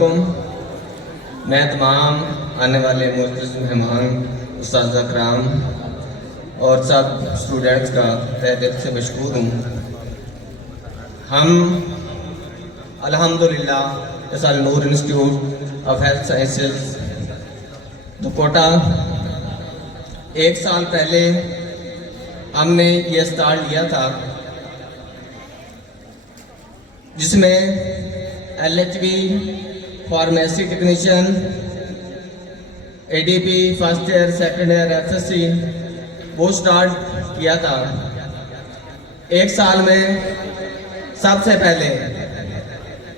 वालेकुम। मैं तमाम आने वाले मुअज़्ज़िज़ मेहमान, उस्ताज़ कराम और सब स्टूडेंट्स का तहे दिल से मशकूर हूँ। हम अल्हम्दुलिल्लाह अल-नूर इंस्टीट्यूट ऑफ हेल्थ साइंसेज दुकोटा 1 साल पहले हमने ये स्टार्ट लिया था, जिसमें LHB pharmacy technician, ADP first year, second year, FSC वो स्टार्ट किया था। 1 साल में सबसे पहले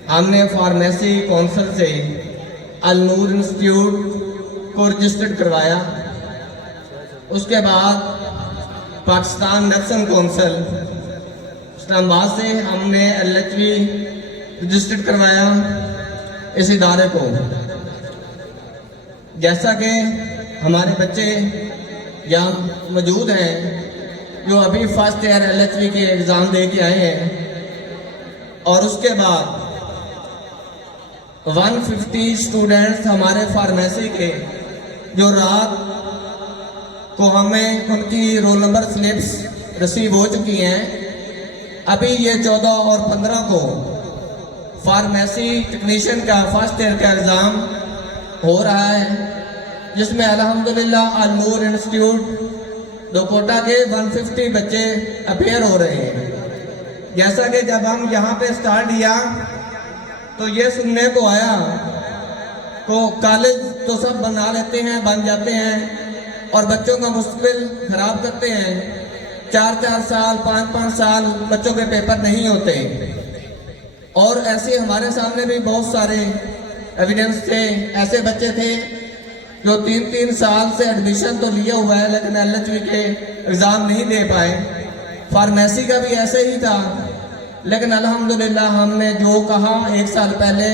हमने फार्मेसी काउंसिल से अल-नूर इंस्टीट्यूट को रजिस्टर्ड करवाया। उसके बाद पाकिस्तान नर्सिंग काउंसिल इस्लामाबाद से हमने LHB रजिस्टर्ड करवाया इस इदारे को। जैसा कि हमारे बच्चे यहाँ मौजूद हैं जो अभी फर्स्ट ईयर LHB के एग्ज़ाम दे के आए हैं, और उसके बाद 150 स्टूडेंट्स हमारे फार्मेसी के जो रात को हमें उनकी रोल नंबर स्लिप्स रिसीव हो चुकी हैं। अभी ये 14 और 15 को फार्मेसी टेक्नीशियन का फर्स्ट ईयर का एग्ज़ाम हो रहा है, जिसमें अल्हम्दुलिल्लाह अल-नूर इंस्टीट्यूट दुकोटा के 150 बच्चे अपेयर हो रहे हैं। जैसा कि जब हम यहाँ पे स्टार्ट किया तो ये सुनने को आया तो कॉलेज तो सब बना लेते हैं, बन जाते हैं और बच्चों का मुस्तकबिल खराब करते हैं। 4-4 साल 5-5 साल बच्चों के पेपर नहीं होते, और ऐसे हमारे सामने भी बहुत सारे एविडेंस थे। ऐसे बच्चे थे जो 3-3 साल से एडमिशन तो लिया हुआ है लेकिन LHB के एग्ज़ाम नहीं दे पाए। फार्मेसी का भी ऐसे ही था, लेकिन अल्हम्दुलिल्लाह हमने जो कहा 1 साल पहले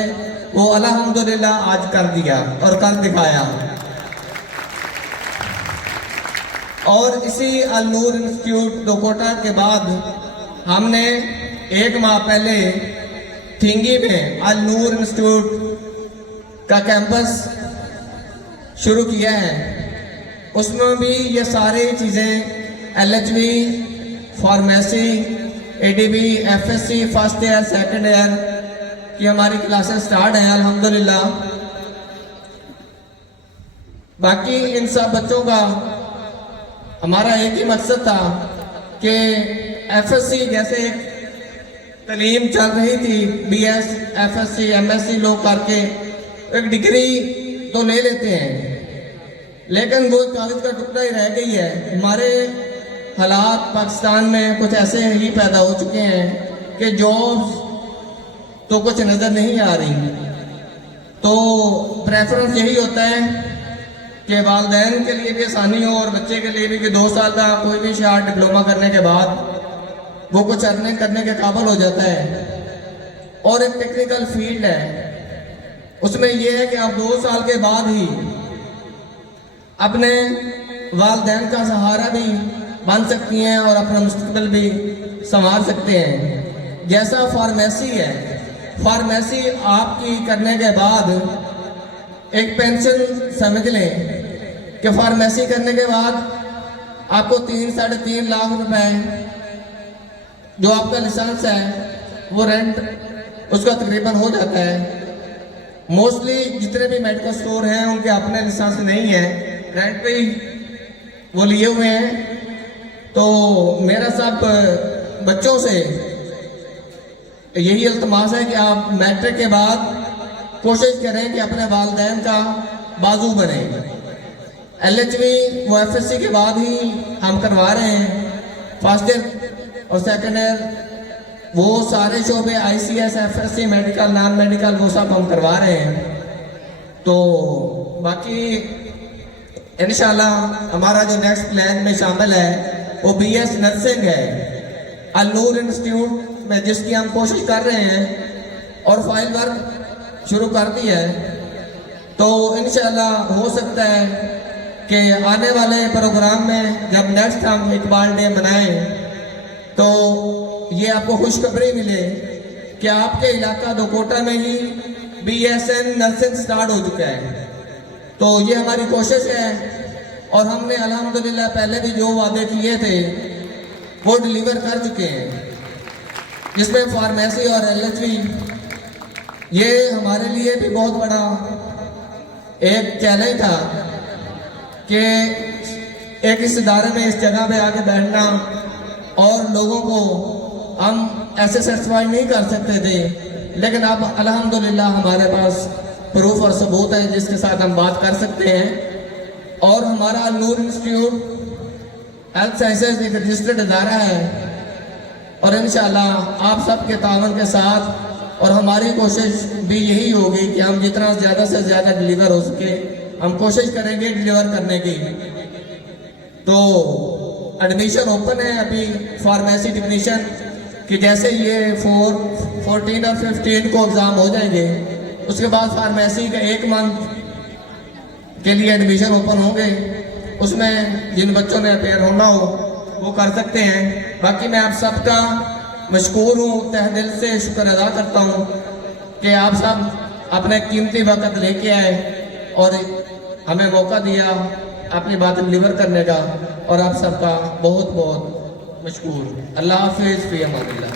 वो अल्हम्दुलिल्लाह आज कर दिया और कर दिखाया। और इसी अल-नूर इंस्टीट्यूट दुकोटा के बाद हमने 1 माह पहले थिंगी में अल-नूर इंस्टीट्यूट का कैंपस शुरू किया है। उसमें भी ये सारी चीज़ें LHB, pharmacy, ADB, FSC first year, second year की हमारी क्लासेस स्टार्ट हैं अल्हम्दुलिल्लाह। बाकी इन सब बच्चों का हमारा एक ही मकसद था कि FSC जैसे एक तालीम चल रही थी, BS, FSC, MSc लोग करके एक डिग्री तो ले लेते हैं, लेकिन वो कागज का टुकड़ा ही रह गई है। हमारे हालात पाकिस्तान में कुछ ऐसे ही पैदा हो चुके हैं कि जॉब्स तो कुछ नज़र नहीं आ रही। तो प्रेफरेंस यही होता है कि वालिदैन के लिए भी आसानी हो और बच्चे के लिए भी कि 2 साल का कोई भी शार्ट डिप्लोमा करने के बाद वो कुछ अर्निंग करने के काबिल हो जाता है। और एक टेक्निकल फील्ड है, उसमें यह है कि आप 2 साल के बाद ही अपने वालिदैन का सहारा भी बन सकती हैं और अपना मुस्तकबिल भी संवार सकते हैं। जैसा फार्मेसी है, फार्मेसी आपकी करने के बाद एक पेंशन समझ लें कि फार्मेसी करने के बाद आपको 3-3.5 लाख रुपए जो आपका लाइसेंस है वो रेंट उसका तकरीबन हो जाता है। मोस्टली जितने भी मेडिकल स्टोर हैं उनके अपने लाइसेंस नहीं है, रेंट पे ही वो लिए हुए हैं। तो मेरा सब बच्चों से यही इल्तमास है कि आप मैट्रिक के बाद कोशिश करें कि अपने वालिदैन का बाजू बने। LHB वो FSC के बाद ही हम करवा रहे हैं। फर्स्ट ईयर और सेकेंड ईयर वो सारे शोबे ICS, FSC, medical, non medical वो सब हम करवा रहे हैं। तो बाकी इंशाल्लाह हमारा जो नेक्स्ट प्लान में शामिल है वो BS नर्सिंग है अल-नूर इंस्टीट्यूट में, जिसकी हम कोशिश कर रहे हैं और फाइल वर्क शुरू कर दी है। तो इंशाल्लाह हो सकता है कि आने वाले प्रोग्राम में जब नेक्स्ट हम इकबाल डे मनाएं तो ये आपको खुशखबरी मिले कि आपके इलाका दुकोटा में ही BSN नर्सिंग स्टार्ट हो चुका है। तो ये हमारी कोशिश है और हमने अल्हम्दुलिल्लाह पहले भी जो वादे किए थे वो डिलीवर कर चुके हैं, जिसमें फार्मेसी और LHV। ये हमारे लिए भी बहुत बड़ा एक चैलेंज था कि एक इस इदारे में इस जगह पे आके बैठना और लोगों को हम ऐसे सेटिस्फाई नहीं कर सकते थे, लेकिन अब अल्हम्दुलिल्लाह हमारे पास प्रूफ और सबूत है जिसके साथ हम बात कर सकते हैं। और हमारा नूर इंस्टीट्यूट हेल्थ साइंसेज एक रजिस्टर्ड इदारा है और इंशाल्लाह आप सब के तावन के साथ और हमारी कोशिश भी यही होगी कि हम जितना ज़्यादा से ज़्यादा डिलीवर हो सके हम कोशिश करेंगे डिलीवर करने की। तो एडमिशन ओपन है अभी फार्मेसी टेक्नीशियन कि जैसे ये 14 और 15 को एग्ज़ाम हो जाएंगे उसके बाद फार्मेसी का 1 मंथ के लिए एडमिशन ओपन होंगे। उसमें जिन बच्चों ने अपेयर होना हो वो कर सकते हैं। बाकी मैं आप सबका मशकूर हूँ, तहे दिल से शुक्र अदा करता हूँ कि आप सब अपने कीमती वक्त लेके आए और हमें मौका दिया अपनी बात डिलीवर करने का, और आप सबका बहुत बहुत मशकूर। अल्लाह हाफिज़, फ़ी अमानिल्लाह।